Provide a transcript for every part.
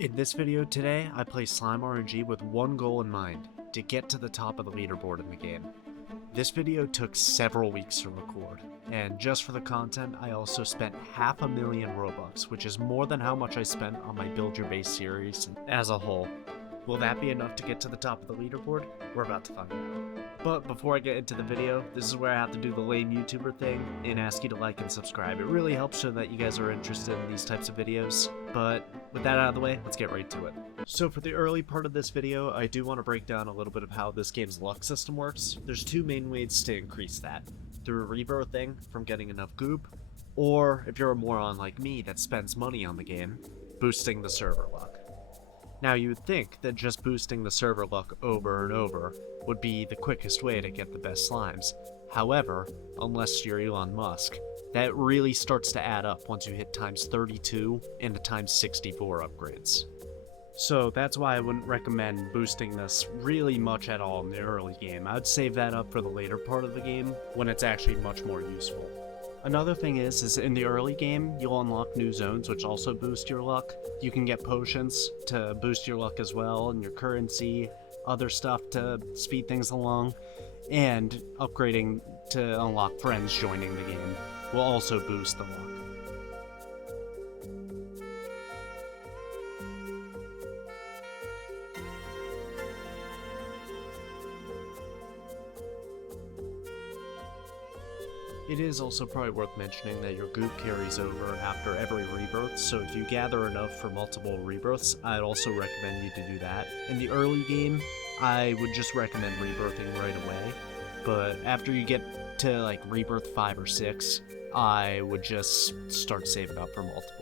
In this video today, I play Slime RNG with one goal in mind, to get to the top of the leaderboard in the game. This video took several weeks to record, and just for the content, I also spent 500,000 robux, which is more than how much I spent on my Build Your Base series as a whole. Will that be enough to get to the top of the leaderboard? We're about to find out. But before I get into the video, this is where I have to do the lame YouTuber thing and ask you to like and subscribe. It really helps show that you guys are interested in these types of videos. But with that out of the way, let's get right to it. So for the early part of this video, I do want to break down a little bit of how this game's luck system works. There's two main ways to increase that. Through rebirthing from getting enough goop, or if you're a moron like me that spends money on the game, boosting the server luck. Now you would think that just boosting the server luck over and over would be the quickest way to get the best slimes. However, unless you're Elon Musk, that really starts to add up once you hit times 32 and the times 64 upgrades. So that's why I wouldn't recommend boosting this really much at all in the early game. I'd save that up for the later part of the game when it's actually much more useful. Another thing is in the early game, you'll unlock new zones which also boost your luck. You can get potions to boost your luck as well, and your currency, other stuff to speed things along, and upgrading to unlock friends joining the game will also boost the luck. It is also probably worth mentioning that your goop carries over after every rebirth, so if you gather enough for multiple rebirths, I'd also recommend you to do that. In the early game, I would just recommend rebirthing right away, but after you get to like rebirth 5 or 6, I would just start saving up for multiple.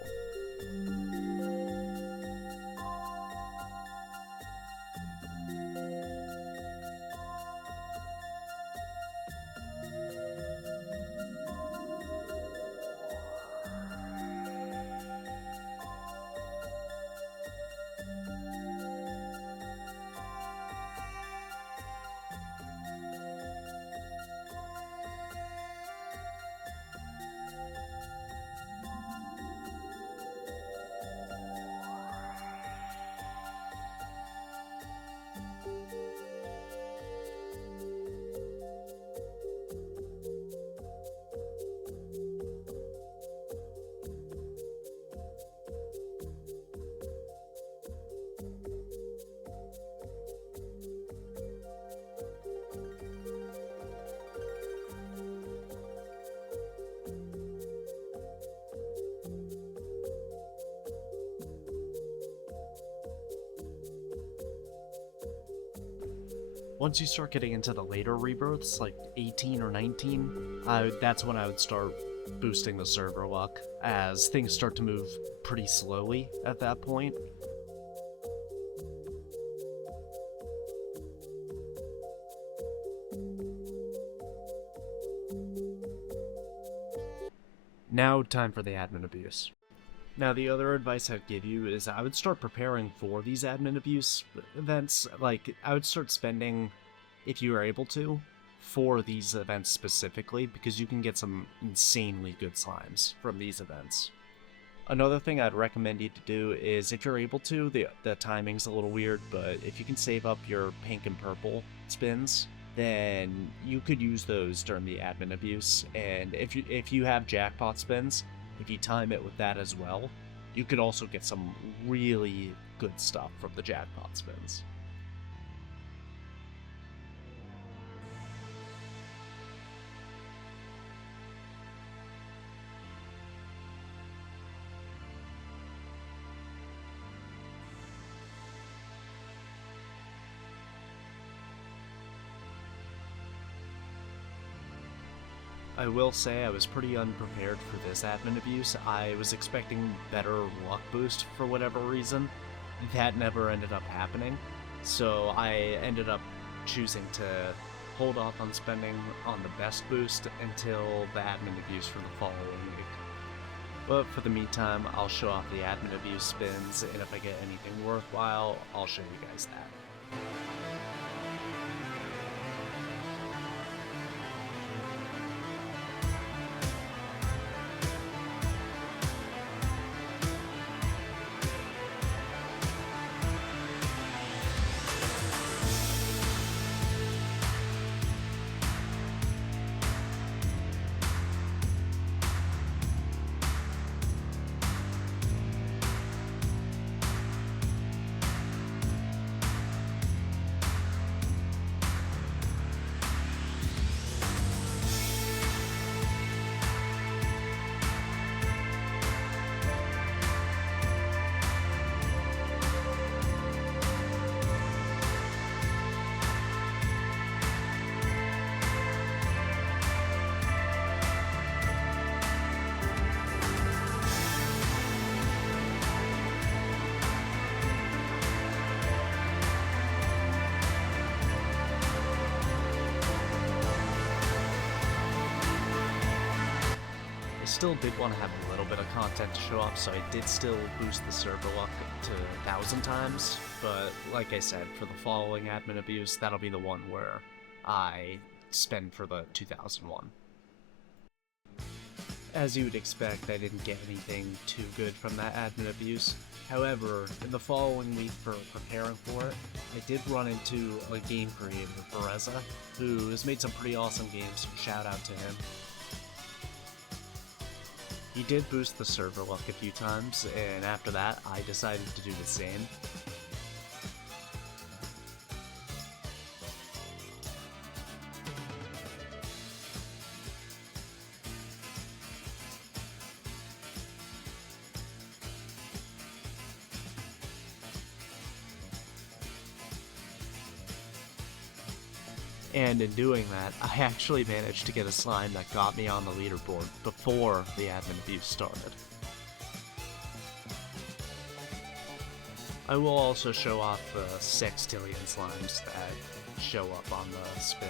Once you start getting into the later rebirths, like 18 or 19, that's when I would start boosting the server luck, as things start to move pretty slowly at that point. Now, time for the admin abuse. Now, the other advice I'd give you is I would start preparing for these admin abuse events. Like, I would start spending, if you are able to, for these events specifically, because you can get some insanely good slimes from these events. Another thing I'd recommend you to do is, if you're able to, the timing's a little weird, but if you can save up your pink and purple spins, then you could use those during the admin abuse. And if you have jackpot spins, if you time it with that as well, you could also get some really good stuff from the jackpot spins. I will say I was pretty unprepared for this admin abuse. I was expecting better luck boost for whatever reason. That never ended up happening, so I ended up choosing to hold off on spending on the best boost until the admin abuse for the following week. But for the meantime, I'll show off the admin abuse spins, and if I get anything worthwhile, I'll show you guys that. still did want to have a little bit of content to show off, so I did still boost the server luck to 1,000 times, but like I said, for the following admin abuse, that'll be the one where I spend for the 2001. As you would expect, I didn't get anything too good from that admin abuse. However, in the following week for preparing for it, I did run into a game creator, Bereza, who has made some pretty awesome games, so shout out to him. He did boost the server luck a few times, and after that, I decided to do the same. And in doing that, I actually managed to get a slime that got me on the leaderboard before the admin abuse started. I will also show off the sextillion slimes that show up on the spin.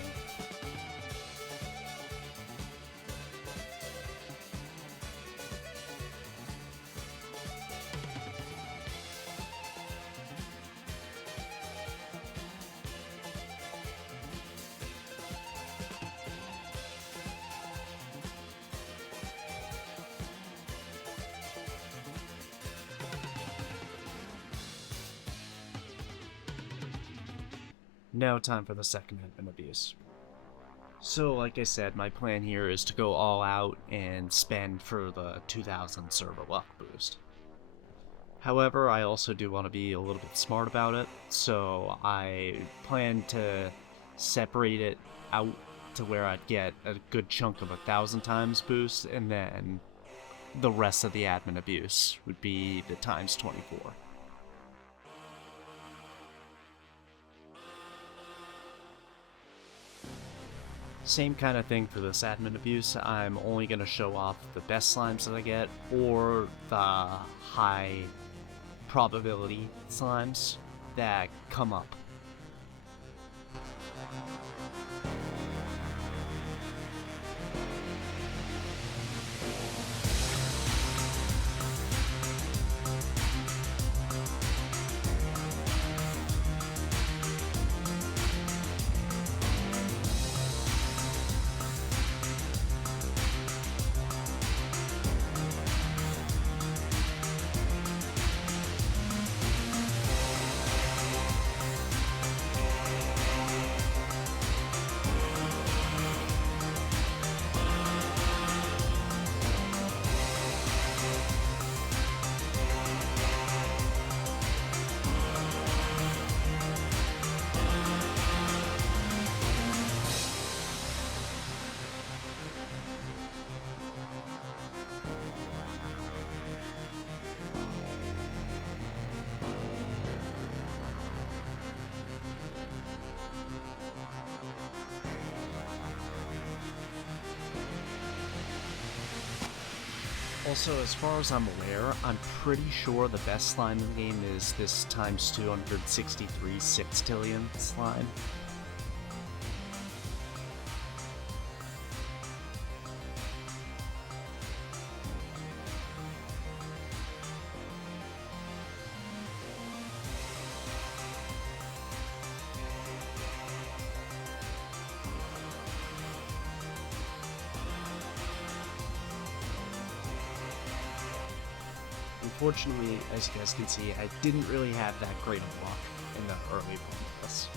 Now time for the second admin abuse. So like I said, my plan here is to go all out and spend for the 2000 server luck boost. However, I also do want to be a little bit smart about it, so I plan to separate it out to where I'd get a good chunk of 1,000 times boost, and then the rest of the admin abuse would be the times 24. Same kind of thing for this admin abuse. I'm only going to show off the best slimes that I get, or the high probability slimes that come up. Also, as far as I'm aware, I'm pretty sure the best slime in the game is this times 263 sextillion slime. Unfortunately, as you guys can see, I didn't really have that great of luck in the early part of this.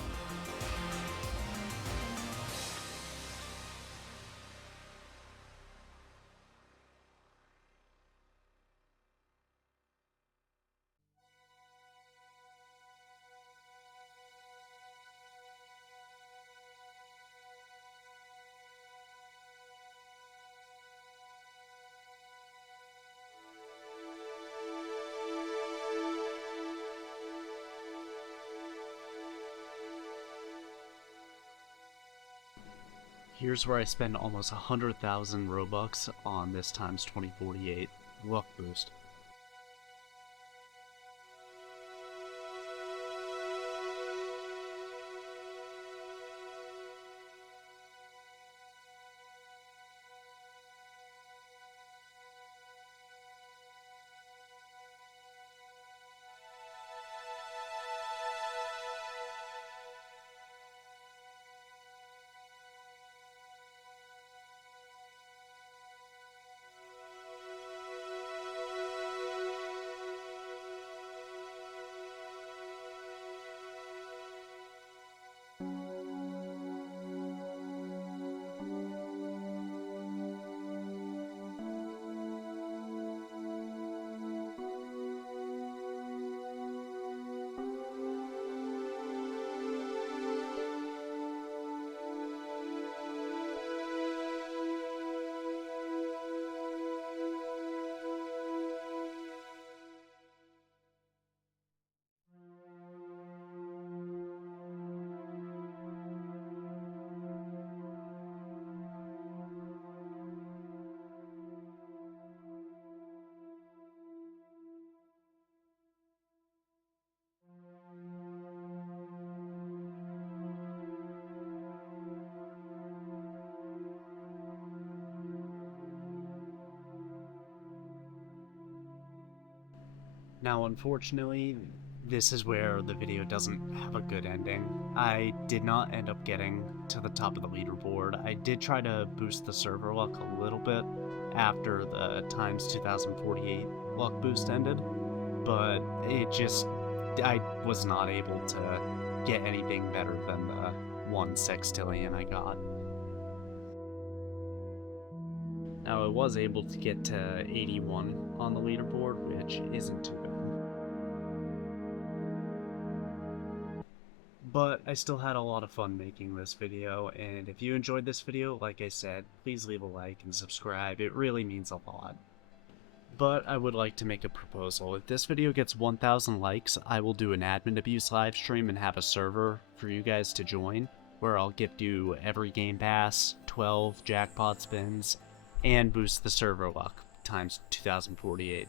Here's where I spend almost 100,000 robux on this times 2048 luck boost. Now, unfortunately, this is where the video doesn't have a good ending. I did not end up getting to the top of the leaderboard. I did try to boost the server luck a little bit after the times 2048 luck boost ended, but I was not able to get anything better than the 1 sextillion I got. Now, I was able to get to 81 on the leaderboard, which isn't too bad. But I still had a lot of fun making this video, and if you enjoyed this video, like I said, please leave a like and subscribe. It really means a lot. But I would like to make a proposal. If this video gets 1,000 likes, I will do an admin abuse live stream and have a server for you guys to join, where I'll gift you every game pass, 12 jackpot spins, and boost the server luck times 2048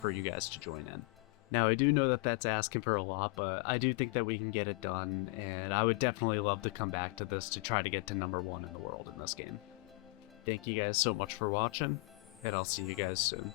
for you guys to join in. Now, I do know that that's asking for a lot, but I do think that we can get it done, and I would definitely love to come back to this to try to get to #1 in the world in this game. Thank you guys so much for watching, and I'll see you guys soon.